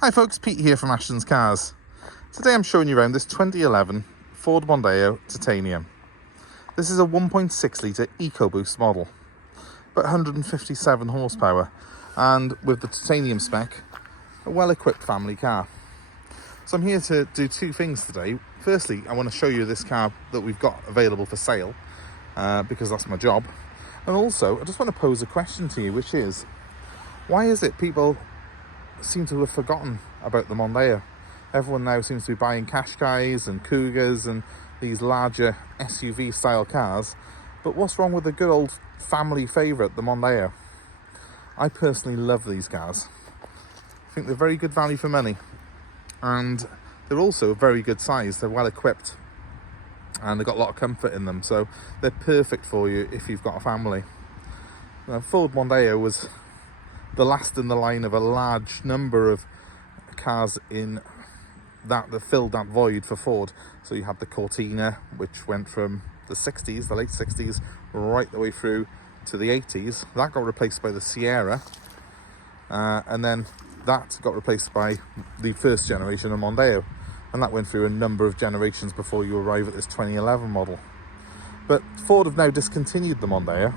Hi folks, Pete here from Ashton's Cars. Today I'm showing you around this 2011 Ford Mondeo Titanium. This is a 1.6 litre EcoBoost model, but 157 horsepower, and with the titanium spec, a well-equipped family car. So I'm here to do two things today. Firstly, I want to show you this car that we've got available for sale, because that's my job. And also, I just want to pose a question to you, which is, why is it people seem to have forgotten about the Mondeo? Everyone now seems to be buying Qashqais and Cougars and these larger SUV style cars, but what's wrong with the good old family favourite, the Mondeo? I personally love these cars. I think they're very good value for money, and they're also a very good size. They're well equipped and they've got a lot of comfort in them, so they're perfect for you if you've got a family. Now, Ford Mondeo was the last in the line of a large number of cars in that filled that void for Ford. So you had the Cortina, which went from the 60s, the late 60s, right the way through to the 80s. That got replaced by the Sierra, and then that got replaced by the first generation of Mondeo, and that went through a number of generations before you arrive at this 2011 model. But Ford have now discontinued the Mondeo,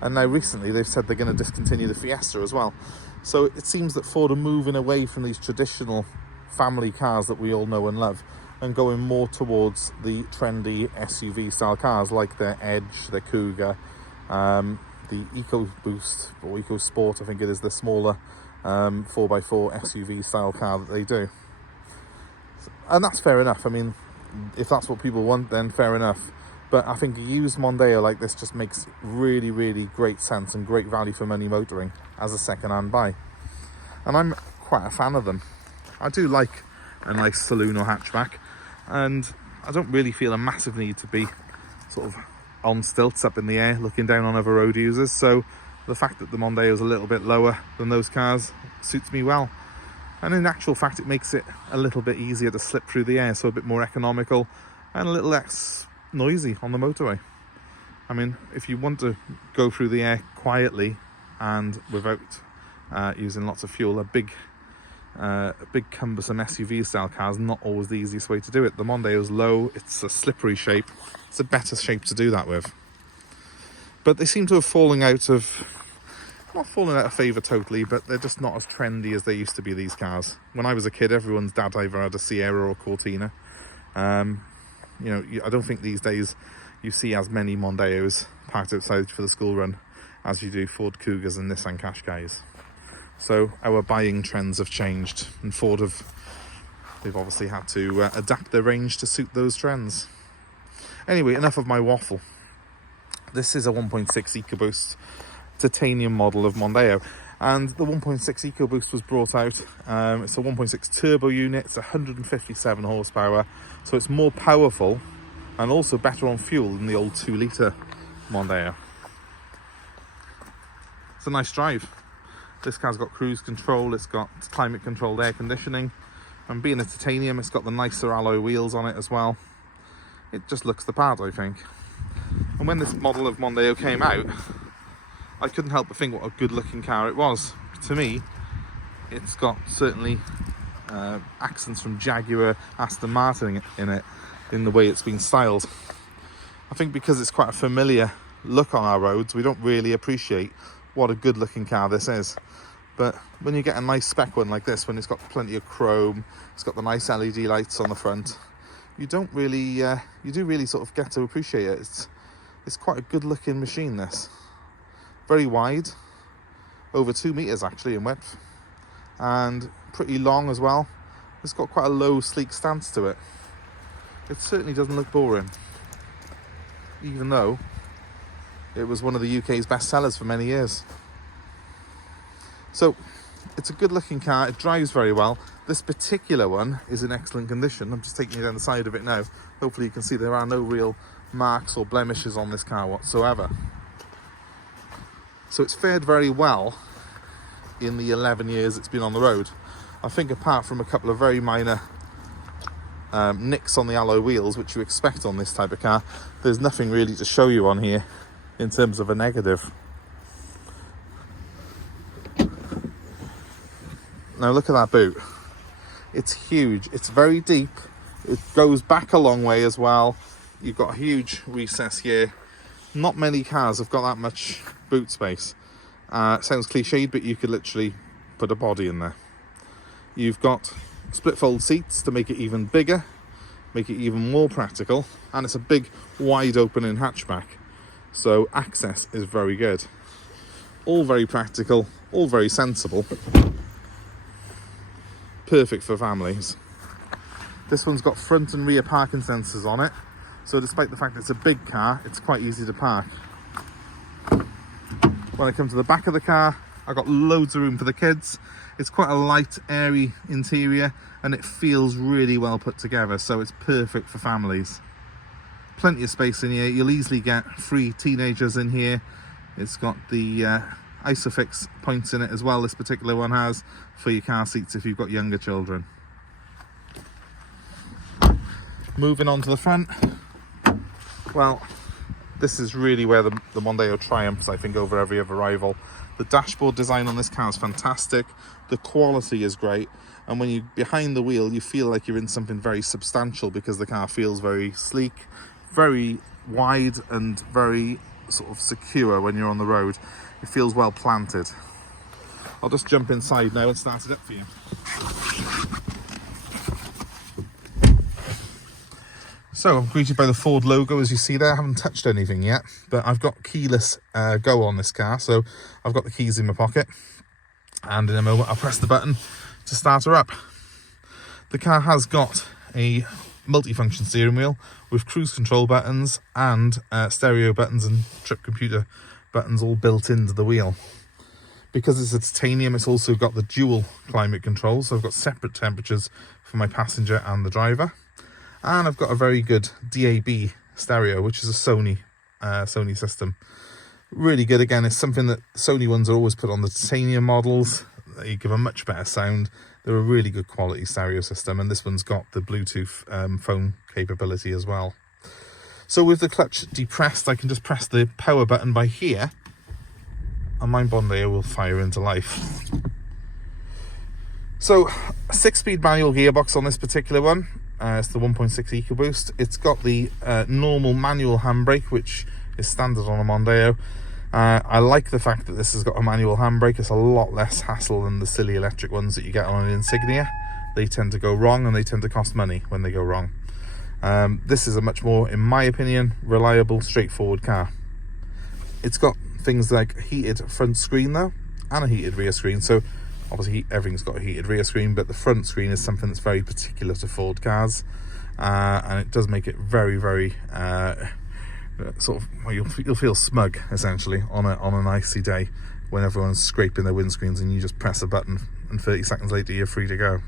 and now recently they've said they're going to discontinue the Fiesta as well. So it seems that Ford are moving away from these traditional family cars that we all know and love, and going more towards the trendy SUV style cars like their Edge, their Cougar, the EcoBoost or EcoSport, I think it is, the smaller 4x4 SUV style car that they do. And that's fair enough. I mean, if that's what people want, then fair enough. But I think a used Mondeo like this just makes really, really great sense and great value for money motoring as a second-hand buy. And I'm quite a fan of them. I do like a nice saloon or hatchback, and I don't really feel a massive need to be sort of on stilts up in the air looking down on other road users. So the fact that the Mondeo is a little bit lower than those cars suits me well. And in actual fact, it makes it a little bit easier to slip through the air, so a bit more economical and a little less noisy on the motorway. I mean, if you want to go through the air quietly and without using lots of fuel, a big cumbersome SUV style car is not always the easiest way to do it. The Mondeo is low, it's a slippery shape, it's a better shape to do that with. But they seem to have not fallen out of favour totally, but they're just not as trendy as they used to be, these cars. When I was a kid, everyone's dad either had a Sierra or Cortina. You know, I don't think these days you see as many Mondeos parked outside for the school run as you do Ford Cougars and Nissan Qashqais. So our buying trends have changed, and Ford they've obviously had to adapt their range to suit those trends. Anyway, enough of my waffle. This is a 1.6 EcoBoost Titanium model of Mondeo, and the 1.6 EcoBoost was brought out. It's a 1.6 turbo unit, it's 157 horsepower, so it's more powerful and also better on fuel than the old 2 litre Mondeo. It's a nice drive. This car's got cruise control, it's got climate controlled air conditioning, and being a titanium, it's got the nicer alloy wheels on it as well. It just looks the part, I think. And when this model of Mondeo came out, I couldn't help but think what a good looking car it was. To me, it's got certainly accents from Jaguar, Aston Martin in it, in the way it's been styled. I think because it's quite a familiar look on our roads, we don't really appreciate what a good looking car this is. But when you get a nice spec one like this, when it's got plenty of chrome, it's got the nice LED lights on the front, you do really sort of get to appreciate it. It's quite a good looking machine, this. Very wide, over 2 meters actually in width, and pretty long as well. It's got quite a low, sleek stance to it. It certainly doesn't look boring, even though it was one of the UK's best sellers for many years. So it's a good looking car, it drives very well. This particular one is in excellent condition. I'm just taking you down the side of it now. Hopefully you can see there are no real marks or blemishes on this car whatsoever. So it's fared very well in the 11 years it's been on the road. I think apart from a couple of very minor nicks on the alloy wheels, which you expect on this type of car, there's nothing really to show you on here in terms of a negative. Now look at that boot. It's huge. It's very deep. It goes back a long way as well. You've got a huge recess here. Not many cars have got that much boot space. Sounds cliched, but you could literally put a body in there. You've got split fold seats to make it even bigger, make it even more practical, and it's a big wide opening hatchback, so access is very good. All very practical, all very sensible, perfect for families. This one's got front and rear parking sensors on it, so despite the fact it's a big car, it's quite easy to park. When I come to the back of the car, I've got loads of room for the kids. It's quite a light, airy interior, and it feels really well put together, so it's perfect for families. Plenty of space in here. You'll easily get 3 teenagers in here. It's got the Isofix points in it as well, this particular one has, for your car seats if you've got younger children. Moving on to the front, well, this is really where the Mondeo triumphs, I think, over every other rival. The dashboard design on this car is fantastic, the quality is great, and when you're behind the wheel you feel like you're in something very substantial because the car feels very sleek, very wide, and very sort of secure when you're on the road. It feels well planted. I'll just jump inside now and start it up for you. So I'm greeted by the Ford logo, as you see there. I haven't touched anything yet, but I've got keyless go on this car, so I've got the keys in my pocket, and in a moment I'll press the button to start her up. The car has got a multifunction steering wheel with cruise control buttons and stereo buttons and trip computer buttons all built into the wheel. Because it's a titanium, it's also got the dual climate control, so I've got separate temperatures for my passenger and the driver. And I've got a very good DAB stereo, which is a Sony system. Really good. Again, it's something that Sony ones are always put on the titanium models. They give a much better sound. They're a really good quality stereo system, and this one's got the Bluetooth phone capability as well. So with the clutch depressed, I can just press the power button by here, and my Mondeo will fire into life. So, a 6-speed manual gearbox on this particular one. It's the 1.6 EcoBoost. It's got the normal manual handbrake, which is standard on a Mondeo. I like the fact that this has got a manual handbrake. It's a lot less hassle than the silly electric ones that you get on an Insignia. They tend to go wrong, and they tend to cost money when they go wrong. This is a much more, in my opinion, reliable, straightforward car. It's got things like a heated front screen though, and a heated rear screen. So obviously everything's got a heated rear screen, but the front screen is something that's very particular to Ford cars, and it does make it very, very sort of, well, you'll feel smug essentially on an icy day when everyone's scraping their windscreens and you just press a button and 30 seconds later you're free to go.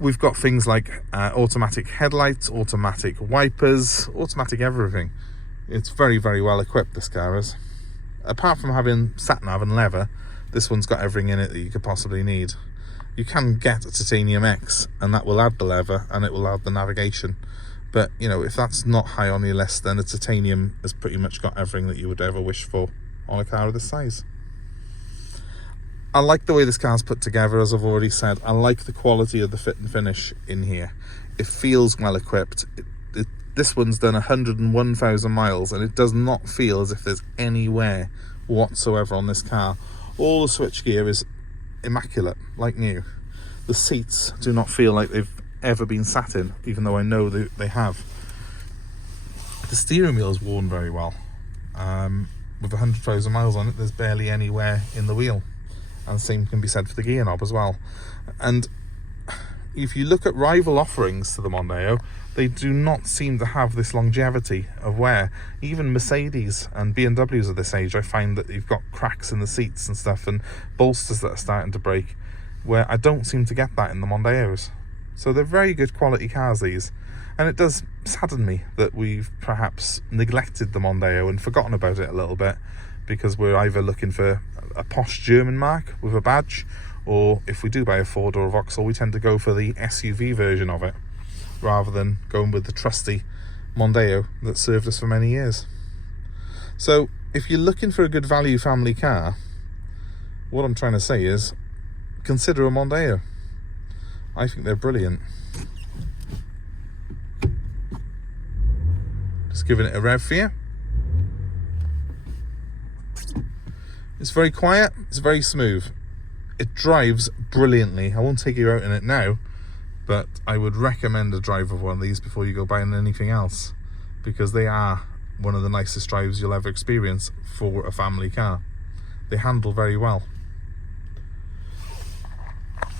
We've got things like automatic headlights, automatic wipers, automatic everything. It's very, very well equipped, this car is. Apart from having sat-nav and leather, this one's got everything in it that you could possibly need. You can get a Titanium X, and that will add the leather and it will add the navigation. But, you know, if that's not high on your list, then a Titanium has pretty much got everything that you would ever wish for on a car of this size. I like the way this car's put together, as I've already said. I like the quality of the fit and finish in here. It feels well equipped. This one's done 101,000 miles, and it does not feel as if there's any wear whatsoever on this car. All the switchgear is immaculate, like new. The seats do not feel like they've ever been sat in, even though I know they have. The steering wheel is worn very well. With 100,000 miles on it, there's barely any wear in the wheel. And the same can be said for the gear knob as well. And if you look at rival offerings to the Mondeo, they do not seem to have this longevity of wear. Even Mercedes and BMWs of this age, I find that you've got cracks in the seats and stuff, and bolsters that are starting to break, where I don't seem to get that in the Mondeos. So they're very good quality cars, these. And it does sadden me that we've perhaps neglected the Mondeo and forgotten about it a little bit, because we're either looking for a posh German marque with a badge, or if we do buy a Ford or a Vauxhall, we tend to go for the SUV version of it, rather than going with the trusty Mondeo that served us for many years. So if you're looking for a good value family car, what I'm trying to say is, consider a Mondeo. I think they're brilliant. Just giving it a rev for you. It's very quiet, it's very smooth. It drives brilliantly. I won't take you out in it now, but I would recommend a drive of one of these before you go buying anything else, because they are one of the nicest drives you'll ever experience for a family car. They handle very well.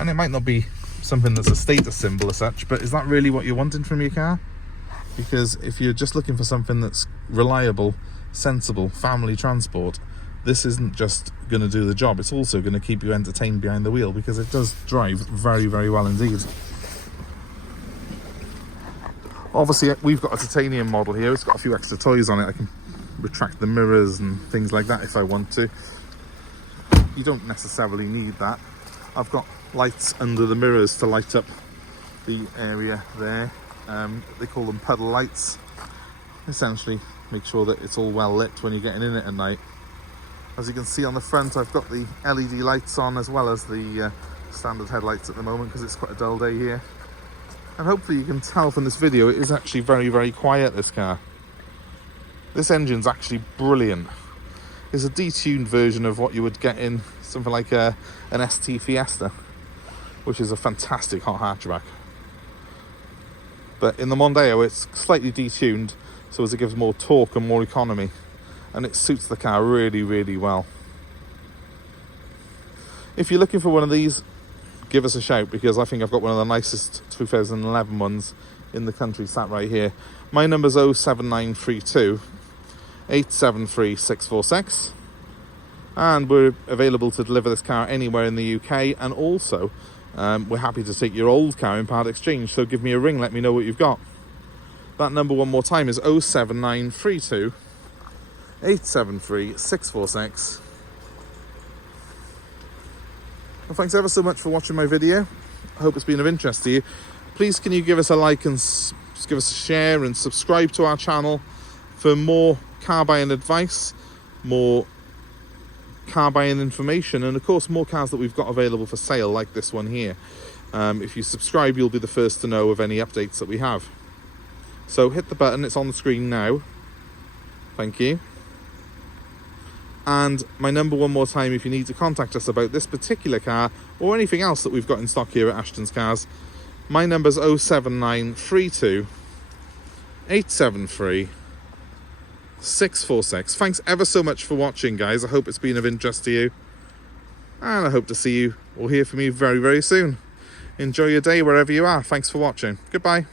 And it might not be something that's a status symbol as such, but is that really what you're wanting from your car? Because if you're just looking for something that's reliable, sensible, family transport, this isn't just going to do the job, it's also going to keep you entertained behind the wheel, because it does drive very, very well indeed. Obviously, we've got a titanium model here. It's got a few extra toys on it. I can retract the mirrors and things like that if I want to. You don't necessarily need that. I've got lights under the mirrors to light up the area there. They call them puddle lights. Essentially, make sure that it's all well lit when you're getting in it at night. As you can see on the front, I've got the LED lights on as well as the standard headlights at the moment, because it's quite a dull day here. And hopefully you can tell from this video, it is actually very, very quiet, this car. This engine's actually brilliant. It's a detuned version of what you would get in something like an ST Fiesta, which is a fantastic hot hatchback. But in the Mondeo, it's slightly detuned so as it gives more torque and more economy, and it suits the car really, really well. If you're looking for one of these, give us a shout, because I think I've got one of the nicest 2011 ones in the country sat right here. My number's 07932 873 646, and we're available to deliver this car anywhere in the UK, and also we're happy to take your old car in part exchange, so give me a ring, let me know what you've got. That number one more time is 07932 873 646. Well, thanks ever so much for watching my video. I hope it's been of interest to you. Please can you give us a like and give us a share and subscribe to our channel for more car buying advice, more car buying information, and of course more cars that we've got available for sale, like this one here. If you subscribe, you'll be the first to know of any updates that we have. So hit the button, it's on the screen now. Thank you. And my number one more time, if you need to contact us about this particular car or anything else that we've got in stock here at Ashton's Cars, my number's 07932 873 646. Thanks ever so much for watching, guys. I hope it's been of interest to you, and I hope to see you or hear from you very, very soon. Enjoy your day wherever you are. Thanks for watching. Goodbye.